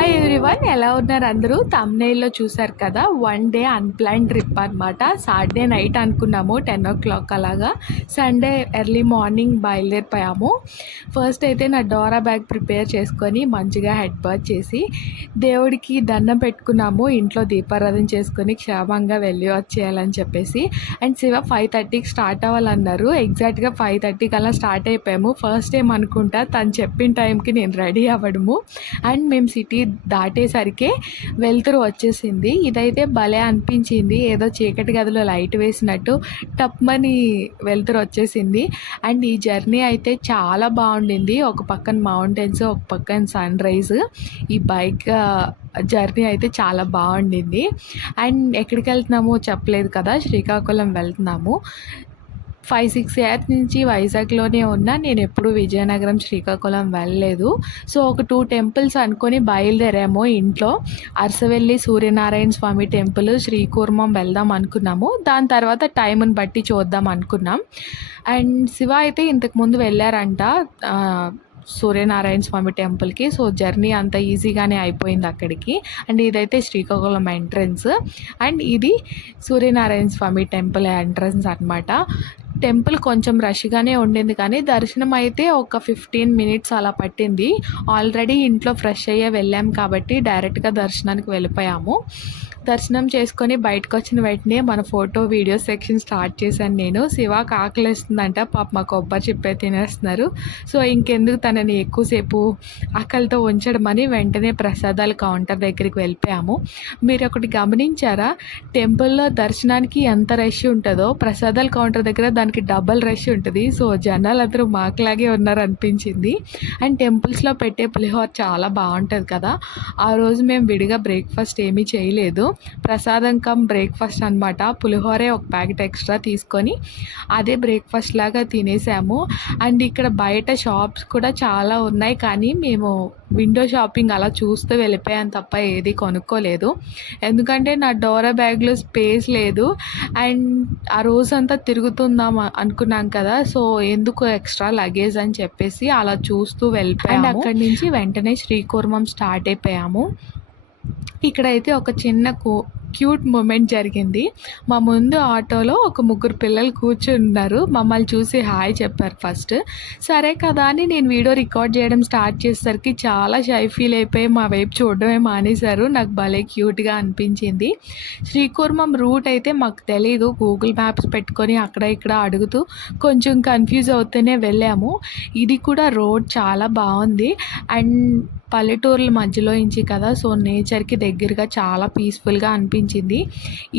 Hi everyone, ఎలా ఉన్నారు అందరూ? థంబ్‌నెయిల్‌లో చూసారు కదా, వన్ డే అన్‌ప్లాన్డ్ ట్రిప్ అనమాట. సాటర్డే నైట్ అనుకున్నాము 10:00 అలాగా. సండే ఎర్లీ మార్నింగ్ బయలుదేరిపోయాము. ఫస్ట్ అయితే నా డోరా బ్యాగ్ ప్రిపేర్ చేసుకొని మంచిగా హెడ్ బాత్ చేసి దేవుడికి దండం పెట్టుకున్నాము. ఇంట్లో దీపారాధన చేసుకొని క్షేమంగా వెళ్ళి వచ్చేయాలని చెప్పేసి. అండ్ శివ 5:30కి స్టార్ట్ అవ్వాలన్నారు. ఎగ్జాక్ట్గా 5:30కి అలా స్టార్ట్ అయిపోయాము. ఫస్ట్ టైం అనుకుంటా తను చెప్పిన టైంకి నేను రెడీ అవ్వడము. అండ్ మేము సిటీ దాటేసరికి వెలుతురు వచ్చేసింది. ఇదైతే భలే అనిపించింది, ఏదో చీకటి గదిలో లైట్ వేసినట్టు టప్మని వెలుతురు వచ్చేసింది. అండ్ ఈ జర్నీ అయితే చాలా బాగుండింది. ఒక పక్కన మౌంటైన్స్, ఒక పక్కన సన్ రైజ్. ఈ బైక్ జర్నీ అయితే చాలా బాగుండింది. అండ్ ఎక్కడికి వెళ్తున్నామో చెప్పలేదు కదా, శ్రీకాకుళం వెళ్తున్నాము. 5-6 ఇయర్స్ నుంచి వైజాగ్లోనే ఉన్నా, నేను ఎప్పుడు విజయనగరం, శ్రీకాకుళం వెళ్ళలేదు. సో ఒక 2 టెంపుల్స్ అనుకొని బయలుదేరాము. ఇంట్లో అరసవెల్లి సూర్యనారాయణ స్వామి టెంపుల్, శ్రీకూర్మం వెళ్దాం అనుకున్నాము. దాని తర్వాత టైంని బట్టి చూద్దాం అనుకున్నాం. అండ్ శివ అయితే ఇంతకుముందు వెళ్ళారంట సూర్యనారాయణ స్వామి టెంపుల్కి. సో జర్నీ అంత ఈజీగానే అయిపోయింది అక్కడికి. అండ్ ఇదైతే శ్రీకాకుళం ఎంట్రన్స్, అండ్ ఇది సూర్యనారాయణ స్వామి టెంపుల్ ఎంట్రన్స్ అనమాట. టెంపుల్ కొంచెం రష్గానే ఉండింది, కానీ దర్శనం అయితే ఒక 15 మినిట్స్ అలా పట్టింది. ఆల్రెడీ ఇంట్లో ఫ్రెష్ అయ్యే వెళ్ళాం కాబట్టి డైరెక్ట్గా దర్శనానికి వెళ్ళిపోయాము. దర్శనం చేసుకొని బయటకు వచ్చిన వెంటనే మన ఫోటో వీడియో సెక్షన్ స్టార్ట్ చేశాను నేను. శివాకి ఆకలిస్తుందంట, పాప మా కొబ్బరి చిప్పే తినేస్తున్నారు. సో ఇంకెందుకు తనని ఎక్కువసేపు ఆకలితో ఉంచడమని వెంటనే ప్రసాదాల కౌంటర్ దగ్గరికి వెళ్ళిపోయాము. మీరు ఒకటి గమనించారా, టెంపుల్లో దర్శనానికి ఎంత రష్ ఉంటుందో ప్రసాదాల కౌంటర్ దగ్గర దానికి డబల్ రష్ ఉంటుంది. సో జనాలు అందరూ మాకులాగే ఉన్నారు అనిపించింది. అండ్ టెంపుల్స్లో పెట్టే పులిహోర చాలా బాగుంటుంది కదా. ఆ రోజు మేము విడిగా బ్రేక్ఫాస్ట్ ఏమీ చేయలేదు, ప్రసాదం కమ్ బ్రేక్ఫాస్ట్ అనమాట. పులిహోరే ఒక ప్యాకెట్ ఎక్స్ట్రా తీసుకొని అదే బ్రేక్ఫాస్ట్ లాగా తినేసాము. అండ్ ఇక్కడ బయట షాప్స్ కూడా చాలా ఉన్నాయి, కానీ మేము విండో షాపింగ్ అలా చూస్తూ వెళ్ళిపోయాను తప్ప ఏది కొనుక్కోలేదు. ఎందుకంటే నా డోరా బ్యాగ్లో స్పేస్ లేదు. అండ్ ఆ రోజంతా తిరుగుతుందాం అనుకున్నాం కదా, సో ఎందుకు ఎక్స్ట్రా లగేజ్ అని చెప్పేసి అలా చూస్తూ వెళ్ళిపోయాము. అండ్ అక్కడి నుంచి వెంటనే శ్రీకూర్మం స్టార్ట్ అయిపోయాము. ఇక్కడైతే ఒక చిన్న క్యూట్ మూమెంట్ జరిగింది. మా ముందు ఆటోలో ఒక 3 పిల్లలు కూర్చున్నారు. మమ్మల్ని చూసి హాయ్ చెప్పారు ఫస్ట్. సరే కదా అని నేను వీడియో రికార్డ్ చేయడం స్టార్ట్ చేసేసరికి చాలా షై ఫీల్ అయిపోయి మా వైపు చూడడమే మానేశారు. నాకు భలే క్యూట్గా అనిపించింది. శ్రీకూర్మం రూట్ అయితే మాకు తెలీదు, గూగుల్ మ్యాప్స్ పెట్టుకొని అక్కడ ఇక్కడ అడుగుతూ కొంచెం కన్ఫ్యూజ్ అవుతూనే వెళ్ళాము. ఇది కూడా రోడ్ చాలా బాగుంది. అండ్ పల్లెటూర్ల మధ్యలో నుంచి కదా, సో నేచర్కి దగ్గరగా చాలా పీస్ఫుల్గా అనిపించింది.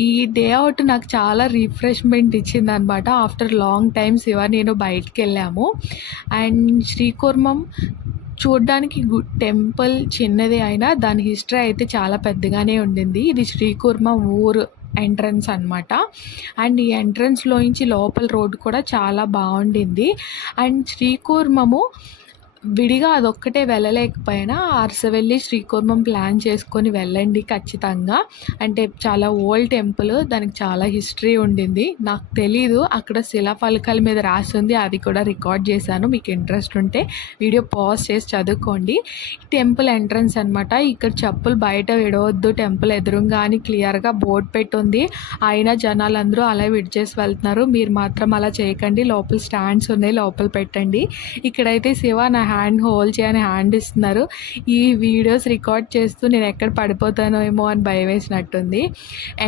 ఈ డే అవుట్ నాకు చాలా రిఫ్రెష్మెంట్ ఇచ్చింది అనమాట. ఆఫ్టర్ లాంగ్ టైమ్ శివ నేను బయటికి వెళ్ళాము. అండ్ శ్రీకూర్మం చూడ్డానికి టెంపుల్ చిన్నది అయినా దాని హిస్టరీ అయితే చాలా పెద్దగానే ఉండింది. ఇది శ్రీకూర్మం ఊరు ఎంట్రన్స్ అనమాట. అండ్ ఈ ఎంట్రన్స్లో నుంచి లోపల రోడ్డు కూడా చాలా బాగుండింది. అండ్ శ్రీకూర్మము విడిగా అదొక్కటే వెళ్ళలేకపోయినా అరసవెల్లి శ్రీకూర్మం ప్లాన్ చేసుకొని వెళ్ళండి ఖచ్చితంగా. అంటే చాలా ఓల్డ్ టెంపుల్, దానికి చాలా హిస్టరీ ఉండింది. నాకు తెలీదు, అక్కడ శిలాఫలకాల మీద రాసింది, అది కూడా రికార్డ్ చేశాను. మీకు ఇంట్రెస్ట్ ఉంటే వీడియో పాజ్ చేసి చదువుకోండి. టెంపుల్ ఎంట్రన్స్ అనమాట. ఇక్కడ చెప్పులు బయట విడవద్దు, టెంపుల్ ఎదురుగా అని క్లియర్గా బోర్డు పెట్టుంది. అయినా జనాలందరూ అలా విడిచేసి వెళ్తున్నారు. మీరు మాత్రం అలా చేయకండి, లోపల స్టాండ్స్ ఉన్నాయి, లోపల పెట్టండి. ఇక్కడైతే శివ నా హ్యాండ్ హోల్డ్ చేయని హ్యాండ్ ఇస్తున్నారు. ఈ వీడియోస్ రికార్డ్ చేస్తూ నేను ఎక్కడ పడిపోతానో ఏమో అని భయం వేసినట్టుంది.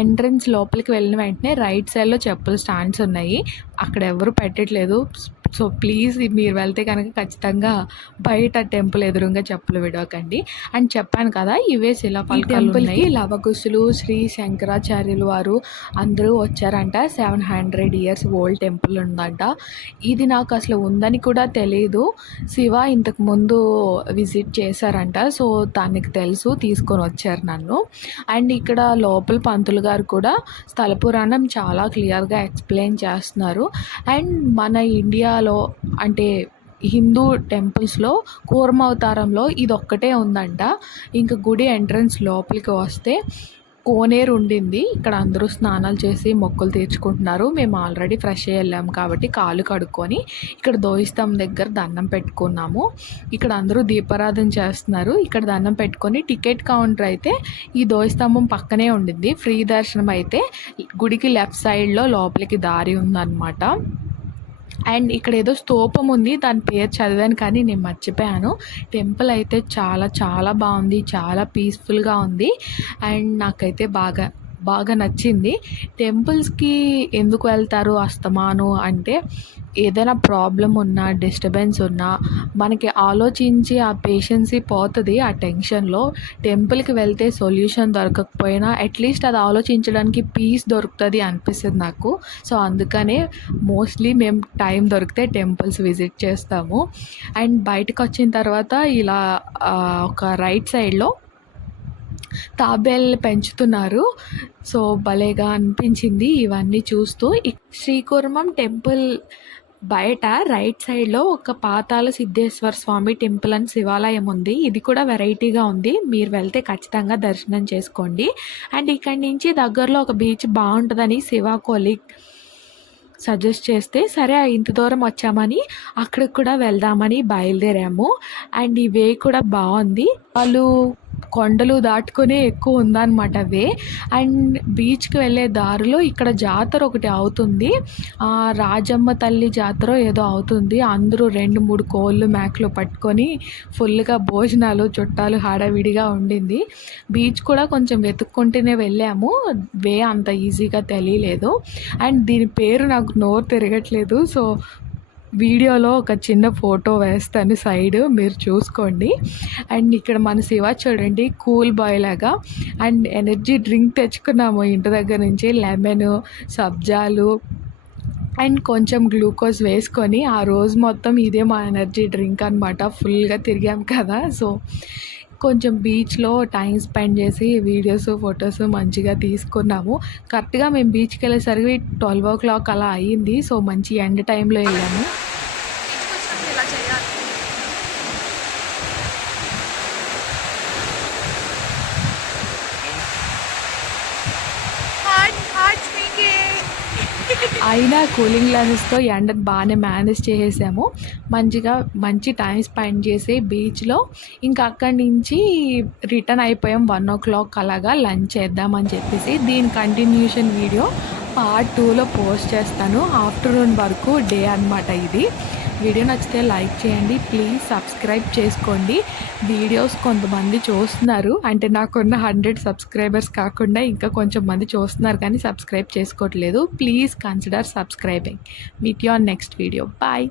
ఎంట్రన్స్ లోపలికి వెళ్ళిన వెంటనే రైట్ సైడ్లో చెప్పులు స్టాండ్స్ ఉన్నాయి, అక్కడ ఎవరు పెట్టట్లేదు. సో ప్లీజ్ మీరు వెళ్తే కనుక ఖచ్చితంగా బయట టెంపుల్ ఎదురుగా చెప్పులు విడవకండి. అండ్ చెప్పాను కదా, ఇవే శిలాఫలకాలు ఉన్నాయి. లవకుశులు శ్రీ శంకరాచార్యులు వారు అందరూ వచ్చారంట. 700 ఇయర్స్ ఓల్డ్ టెంపుల్ ఉందంట. ఇది నాకు అసలు ఉందని కూడా తెలియదు. శివ ఇంతకుముందు విజిట్ చేశారంట, సో తనకి తెలుసు, తీసుకొని వచ్చారు నన్ను. అండ్ ఇక్కడ లోపల పంతులు గారు కూడా స్థల పురాణం చాలా క్లియర్గా ఎక్స్ప్లెయిన్ చేస్తున్నారు. అండ్ మన ఇండియాలో అంటే హిందూ టెంపుల్స్లో కూర్మావతారంలో ఇది ఒక్కటే ఉందంట. ఇంకా గుడి ఎంట్రన్స్ లోపలికి వస్తే కోనేరు ఉండింది. ఇక్కడ అందరూ స్నానాలు చేసి మొక్కులు తీర్చుకుంటున్నారు. మేము ఆల్రెడీ ఫ్రెష్ అయ్యి వెళ్ళాము కాబట్టి కాళ్ళు కడుక్కొని ఇక్కడ ధ్వజస్తంభం దగ్గర దండం పెట్టుకున్నాము. ఇక్కడ అందరూ దీపారాధన చేస్తున్నారు. ఇక్కడ దండం పెట్టుకొని టికెట్ కౌంటర్ అయితే ఈ ధ్వజస్తంభం పక్కనే ఉండింది. ఫ్రీ దర్శనం అయితే గుడికి లెఫ్ట్ సైడ్లో లోపలికి దారి ఉందన్నమాట. అండ్ ఇక్కడ ఏదో స్తూపం ఉంది, దాని పేరు చదివాను కానీ నేను మర్చిపోయాను. టెంపుల్ అయితే చాలా చాలా బాగుంది, చాలా పీస్ఫుల్గా ఉంది. అండ్ నాకైతే బాగా బాగా నచ్చింది. టెంపుల్స్కి ఎందుకు వెళ్తారు అస్తమాను అంటే, ఏదైనా ప్రాబ్లం ఉన్నా, డిస్టర్బెన్స్ ఉన్నా మనకి ఆలోచించి ఆ పేషెన్సీ పోతుంది. ఆ టెన్షన్లో టెంపుల్కి వెళ్తే సొల్యూషన్ దొరకకపోయినా అట్లీస్ట్ అది ఆలోచించడానికి పీస్ దొరుకుతుంది అనిపిస్తుంది నాకు. సో అందుకనే మోస్ట్లీ మేము టైం దొరికితే టెంపుల్స్ విజిట్ చేస్తాము. అండ్ బయటకు వచ్చిన తర్వాత ఇలా ఒక రైట్ సైడ్లో తాబేళ్ళు పెంచుతున్నారు. సో భలేగా అనిపించింది ఇవన్నీ చూస్తూ. శ్రీకూర్మం టెంపుల్ బయట రైట్ సైడ్లో ఒక పాతాళ సిద్ధేశ్వర స్వామి టెంపుల్ అని శివాలయం ఉంది. ఇది కూడా వెరైటీగా ఉంది. మీరు వెళ్తే ఖచ్చితంగా దర్శనం చేసుకోండి. అండ్ ఇక్కడి నుంచి దగ్గరలో ఒక బీచ్ బాగుంటుందని శివ కొలీగ్ సజెస్ట్ చేస్తే, సరే ఇంత దూరం వచ్చామని అక్కడికి కూడా వెళ్దామని బయలుదేరాము. అండ్ ఈ వే కూడా బాగుంది. వాళ్ళు కొండలు దాటుకునే ఎక్కువ ఉందన్నమాట వే. అండ్ బీచ్కి వెళ్ళే దారిలో ఇక్కడ జాతర ఒకటి అవుతుంది, రాజమ్మ తల్లి జాతర ఏదో అవుతుంది. అందరూ 2-3 కోళ్ళు మేకలు పట్టుకొని ఫుల్గా భోజనాలు చుట్టాలు హడావిడిగా ఉండింది. బీచ్ కూడా కొంచెం వెతుక్కుంటూనే వెళ్ళాము, వే అంత ఈజీగా తెలియలేదు. అండ్ దీని పేరు నాకు నోరు తిరగట్లేదు. సో వీడియోలో ఒక చిన్న ఫోటో వేస్తాను సైడ్, మీరు చూసుకోండి. అండ్ ఇక్కడ మన శివ చూడండి కూల్ బాయ్ లాగా. అండ్ ఎనర్జీ డ్రింక్ తెచ్చుకున్నాము ఇంటి దగ్గర నుంచి, లెమన్, సబ్జాలు అండ్ కొంచెం గ్లూకోజ్ వేసుకొని ఆ రోజు మొత్తం ఇదే మా ఎనర్జీ డ్రింక్ అనమాట. ఫుల్గా తిరిగాం కదా, సో కొంచెం బీచ్లో టైం స్పెండ్ చేసి వీడియోస్ ఫొటోస్ మంచిగా తీసుకున్నాము. కరెక్ట్గా మేము బీచ్కి వెళ్ళేసరికి 12 o'clock అలా అయ్యింది. సో మంచి ఎండ్ టైంలో వెళ్ళాము. అయినా కూలింగ్ గ్లాసెస్తో ఎండను బాగానే మేనేజ్ చేసేసాము. మంచి టైం స్పెండ్ చేసి బీచ్లో ఇంకా అక్కడి నుంచి రిటర్న్ అయిపోయాం. 1 o'clock అలాగా లంచ్ చేద్దామని చెప్పేసి. దీని కంటిన్యూషన్ వీడియో పార్ట్ 2లో పోస్ట్ చేస్తాను. ఆఫ్టర్నూన్ వరకు డే అనమాట ఇది. వీడియో నచ్చితే లైక్ చేయండి, ప్లీజ్ సబ్స్క్రైబ్ చేసుకోండి. వీడియోస్ కొంతమంది చూస్తున్నారు, అంటే నాకున్న 100 సబ్స్క్రైబర్స్ కాకుండా ఇంకా కొంచెం మంది చూస్తున్నారు కానీ సబ్స్క్రైబ్ చేసుకోవట్లేదు. Please consider subscribing. Meet you on next video. Bye.